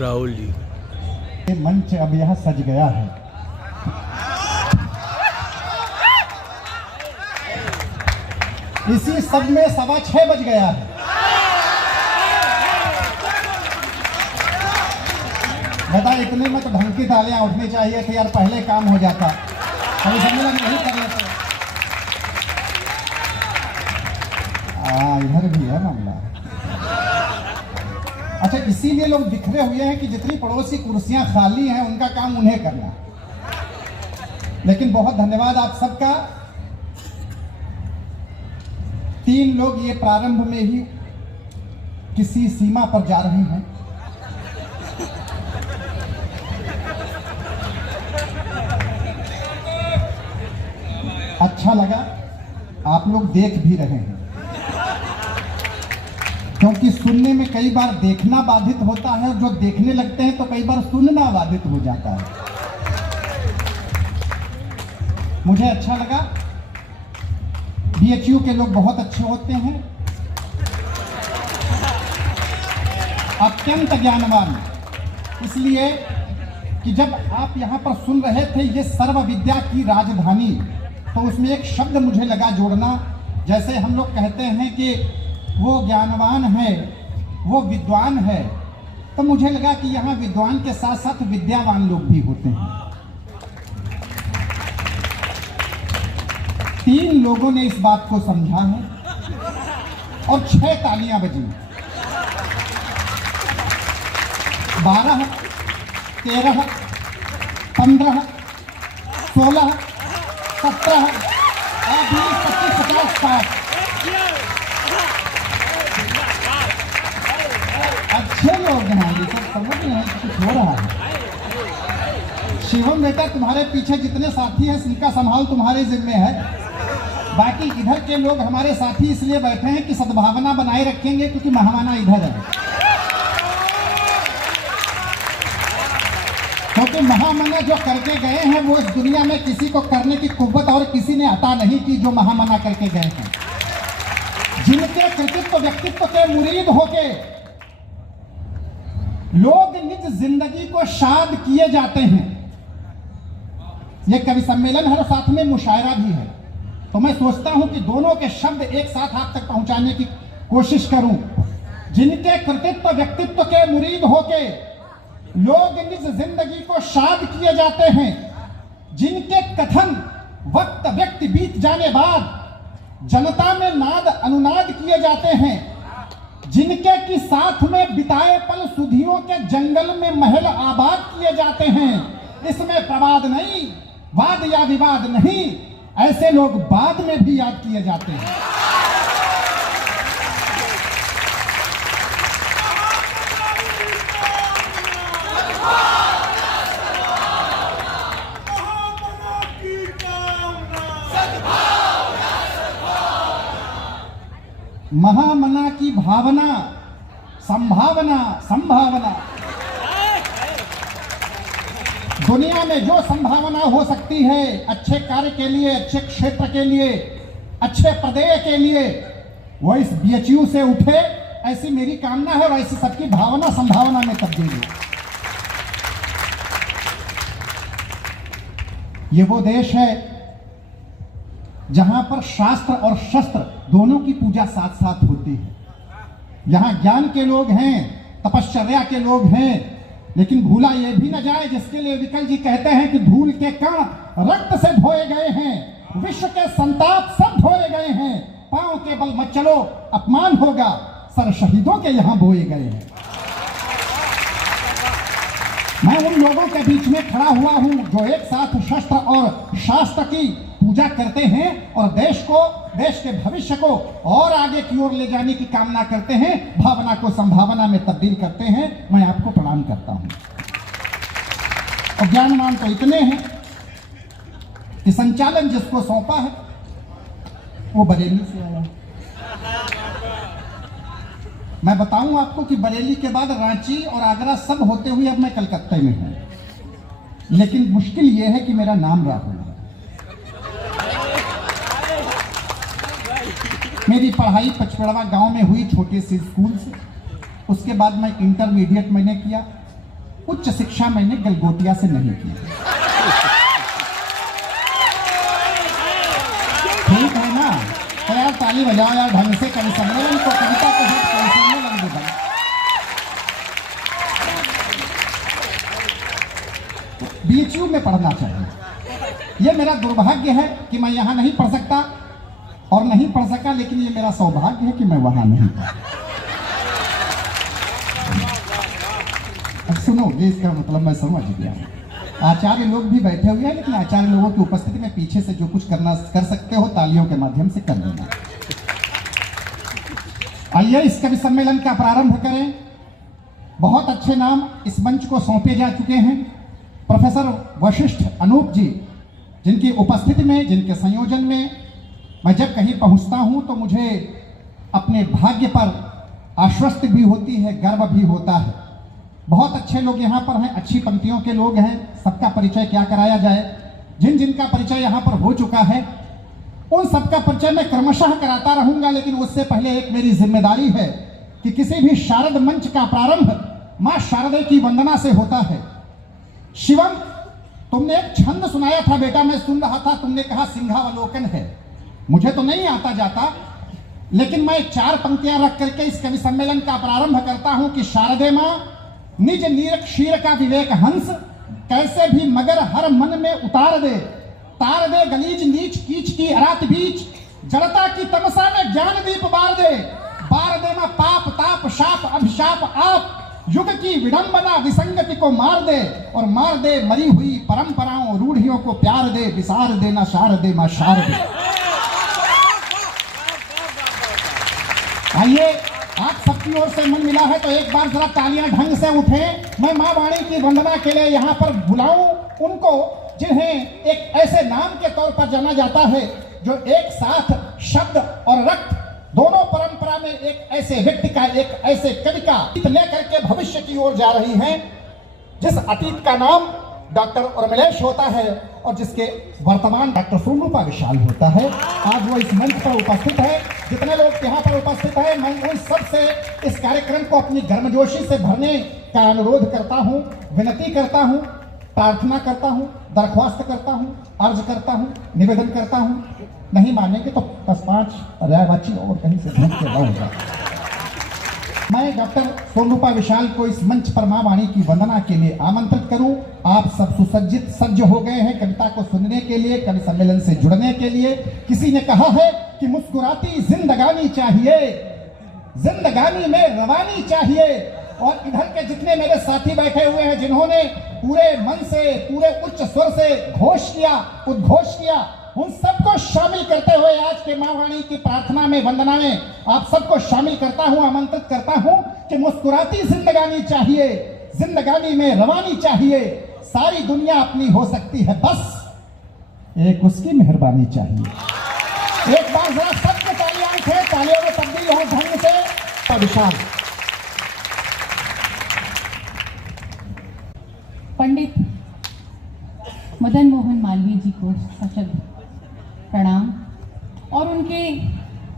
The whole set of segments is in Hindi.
राहुल जी। ये मंच अब यह सज गया है। इसी सब में 6:15 बज गया है। बता इतने में तो ढंग की तालियां उठनी चाहिए थी यार, पहले काम हो जाता। अभी सम्मेलन नहीं कर लेते। इधर भी है मामला। अच्छा, इसीलिए लोग बिखरे हुए हैं कि जितनी पड़ोसी कुर्सियां खाली हैं उनका काम उन्हें करना। लेकिन बहुत धन्यवाद आप सबका। 3 लोग ये प्रारंभ में ही किसी सीमा पर जा रहे हैं। अच्छा लगा, आप लोग देख भी रहे हैं, क्योंकि सुनने में कई बार देखना बाधित होता है और जो देखने लगते हैं तो कई बार सुनना बाधित हो जाता है। मुझे अच्छा लगा। बीएचयू के लोग बहुत अच्छे होते हैं, अत्यंत ज्ञानवान। इसलिए कि जब आप यहां पर सुन रहे थे ये सर्व विद्या की राजधानी, तो उसमें एक शब्द मुझे लगा जोड़ना। जैसे हम लोग कहते हैं कि वो ज्ञानवान है, वो विद्वान है, तो मुझे लगा कि यहाँ विद्वान के साथ साथ विद्यावान लोग भी होते हैं। 3 लोगों ने इस बात को समझा है और 6 तालियां बजी। 12, 13, 15, 16, 17, 20, 25, 50, 60 अच्छे लोग हैं। ये सब समझ रहे हैं कुछ हो रहा है। शिवम बेटा, तुम्हारे पीछे जितने साथी हैं इनका संभाल तुम्हारे जिम्मे है। बाकी इधर के लोग हमारे साथी इसलिए बैठे हैं कि सद्भावना बनाए रखेंगे, क्योंकि महामाना इधर है। क्योंकि महामना जो करके गए हैं वो इस दुनिया में किसी को करने की कुव्वत और किसी ने अता नहीं की जो महामना करके गए हैं। जिनके कृतित्व व्यक्तित्व के मुरीद होके लोग निज जिंदगी को शाद किए जाते हैं। ये कवि सम्मेलन है और साथ में मुशायरा भी है, तो मैं सोचता हूं कि दोनों के शब्द एक साथ आप तक पहुंचाने की कोशिश करूं। जिनके कृतित्व व्यक्तित्व के मुरीद होके लोग निज जिंदगी को शाद किए जाते हैं, जिनके कथन वक्त व्यक्ति बीत जाने बाद जनता में नाद अनुनाद किए जाते हैं, जिनके की साथ में बिताए पल सुधियों के जंगल में महल आबाद किए जाते हैं। इसमें प्रवाद नहीं, वाद या विवाद नहीं, ऐसे लोग बाद में भी याद किए जाते हैं। महामना की भावना, संभावना, संभावना। दुनिया में जो संभावना हो सकती है अच्छे कार्य के लिए, अच्छे क्षेत्र के लिए, अच्छे प्रदेय के लिए, वो इस बीएचयू से उठे, ऐसी मेरी कामना है और ऐसी सबकी भावना संभावना में तब्दील हो। ये वो देश है जहां पर शास्त्र और शस्त्र दोनों की पूजा साथ साथ होती है। यहां ज्ञान के लोग हैं, तपश्चर्या के लोग हैं, लेकिन भूला यह भी न जाए जिसके लिए विकल जी कहते हैं कि धूल के कण रक्त से धोए गए हैं, विश्व के संताप सब धोए गए हैं, पांव के बल मत चलो अपमान होगा, सर शहीदों के यहां बोए गए हैं। मैं उन लोगों के बीच में खड़ा हुआ हूं जो एक साथ शस्त्र और शास्त्र की पूजा करते हैं और देश को, देश के भविष्य को और आगे की ओर ले जाने की कामना करते हैं, भावना को संभावना में तब्दील करते हैं। मैं आपको प्रणाम करता हूं। और ज्ञानवान तो इतने हैं कि संचालन जिसको सौंपा है वो बरेली से आया। मैं बताऊं आपको कि बरेली के बाद रांची और आगरा सब होते हुए अब मैं कलकत्ते में हूं, लेकिन मुश्किल यह है कि मेरा नाम राहुल है। मेरी पढ़ाई पचपड़वा गांव में हुई छोटे से स्कूल से। उसके बाद मैं इंटरमीडिएट मैंने किया उच्च शिक्षा मैंने गलगोटिया से नहीं की। ठीक है ना? तो यार ताली बजाओ यार ढंग से, कवि सम्मेलन को, कविता को कवि सम्मेलन देगा। बीएचयू में पढ़ना चाहिए। ये मेरा दुर्भाग्य है कि मैं यहाँ नहीं पढ़ सकता और नहीं पढ़ सका, लेकिन ये मेरा सौभाग्य है कि मैं वहां नहीं था। अब सुनो, ये इसका मतलब मैं समझ गया। आचार्य लोग भी बैठे हुए हैं, लेकिन आचार्य लोगों की उपस्थिति में पीछे से जो कुछ करना कर सकते हो तालियों के माध्यम से कर देना। आइए इस कवि सम्मेलन का प्रारंभ करें। बहुत अच्छे नाम इस मंच को सौंपे जा चुके हैं। प्रोफेसर वशिष्ठ अनूप जी, जिनकी उपस्थिति में, जिनके संयोजन में मैं जब कहीं पहुंचता हूं तो मुझे अपने भाग्य पर आश्वस्त भी होती है, गर्व भी होता है। बहुत अच्छे लोग यहाँ पर हैं, अच्छी पंक्तियों के लोग हैं। सबका परिचय क्या कराया जाए? जिन जिनका परिचय यहाँ पर हो चुका है उन सबका परिचय मैं क्रमशः कराता रहूंगा, लेकिन उससे पहले एक मेरी जिम्मेदारी है कि किसी भी शारद मंच का प्रारंभ मां शारदे की वंदना से होता है। शिवम, तुमने एक छंद सुनाया था बेटा, मैं सुन रहा था, तुमने कहा सिंहावलोकन है। मुझे तो नहीं आता जाता, लेकिन मैं 4 पंक्तियां रख करके इस कवि सम्मेलन का प्रारंभ करता हूं कि शारदे मां निज नीरक शीर का विवेक हंस, कैसे भी मगर हर मन में उतार दे, तार दे गलीज नीच कीच की अरात बीच, जड़ता की तमसा में ज्ञान दीप बार दे मां पाप ताप शाप अभिशाप आप, युग की विडंबना विसंगति को मार दे, और मार दे मरी हुई परंपराओं रूढ़ियों को प्यार दे, विसार देना शार दे मां शार दे। आइए, आप सबकी ओर से मन मिला है तो एक बार जरा तालियां ढंग से उठे। मैं मां वाणी की वंदना के लिए यहाँ पर बुलाऊं उनको जिन्हें एक ऐसे नाम के तौर पर जाना जाता है जो एक साथ शब्द और रक्त दोनों परंपरा में एक ऐसे व्यक्ति का, एक ऐसे कवि का लेकर के भविष्य की ओर जा रही हैं, जिस अतीत का नाम डॉक्टर उर्मिलेश होता है और जिसके वर्तमान डॉक्टर सोनरूपा विशाल होता है। आज वो इस मंच पर उपस्थित है। जितने लोग यहाँ पर उपस्थित हैं, मैं उन सब से इस कार्यक्रम को अपनी गर्मजोशी से भरने का अनुरोध करता हूँ, विनती करता हूँ, प्रार्थना करता हूँ, दरख्वास्त करता हूँ, अर्ज करता हूँ, निवेदन करता हूँ। नहीं मानेंगे तो 10-5 पर्यायवाची और कहीं से ढूंढ के लाऊंगा। मैं डॉक्टर सोनरूपा विशाल को इस मंच पर मां वाणी की वंदना के लिए आमंत्रित करूं। आप सब सुसज्जित सज्ज हो गए हैं कविता को सुनने के लिए, कवि सम्मेलन से जुड़ने के लिए। किसी ने कहा है कि मुस्कुराती जिंदगानी चाहिए, जिंदगानी में रवानी चाहिए। और इधर के जितने मेरे साथी बैठे हुए हैं जिन्होंने पूरे मन से, पूरे उच्च स्वर से घोष किया, उद्घोष किया, उन सबको शामिल करते हुए आज के मां वाणी की प्रार्थना में, वंदना में आप सबको शामिल करता हूं, आमंत्रित करता हूं कि मुस्कुराती जिंदगानी चाहिए, जिंदगानी में रवानी चाहिए। सारी दुनिया अपनी हो सकती है, बस एक उसकी मेहरबानी चाहिए। एक बार जरा सबके तालियां उठे, तालियों में तब्दील हो ढंग से। विशाल पंडित मदन मोहन मालवीय जी को सशक्त प्रणाम, और उनके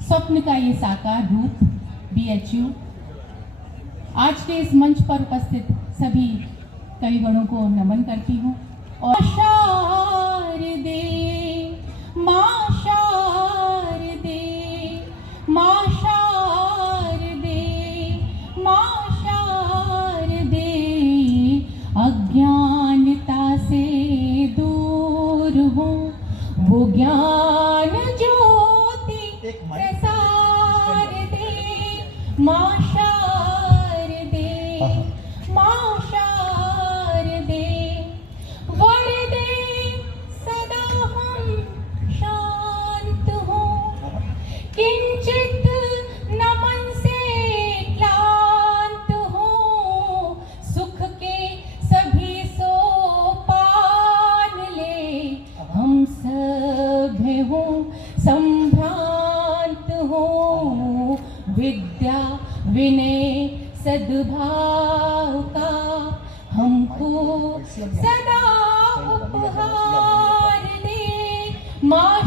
स्वप्न का ये साकार रूप बीएचयू। आज के इस मंच पर उपस्थित सभी कविगणों को नमन करती हूँ। और शारदे मां शारदे, मां शारदे, मां शारदे, अज्ञानता से दूर हो वो ज्ञान ज्योति प्रसार दे, मां शारदे, मां शारदे, वरदे सदा हम शांत हो, किंचित नमन से क्लांत हो, सुख के सभी सोपान ले, हम सब हो संभ्रांत हो, विद्या विनय सद्भाव का हमको सदा उपहार दे, मां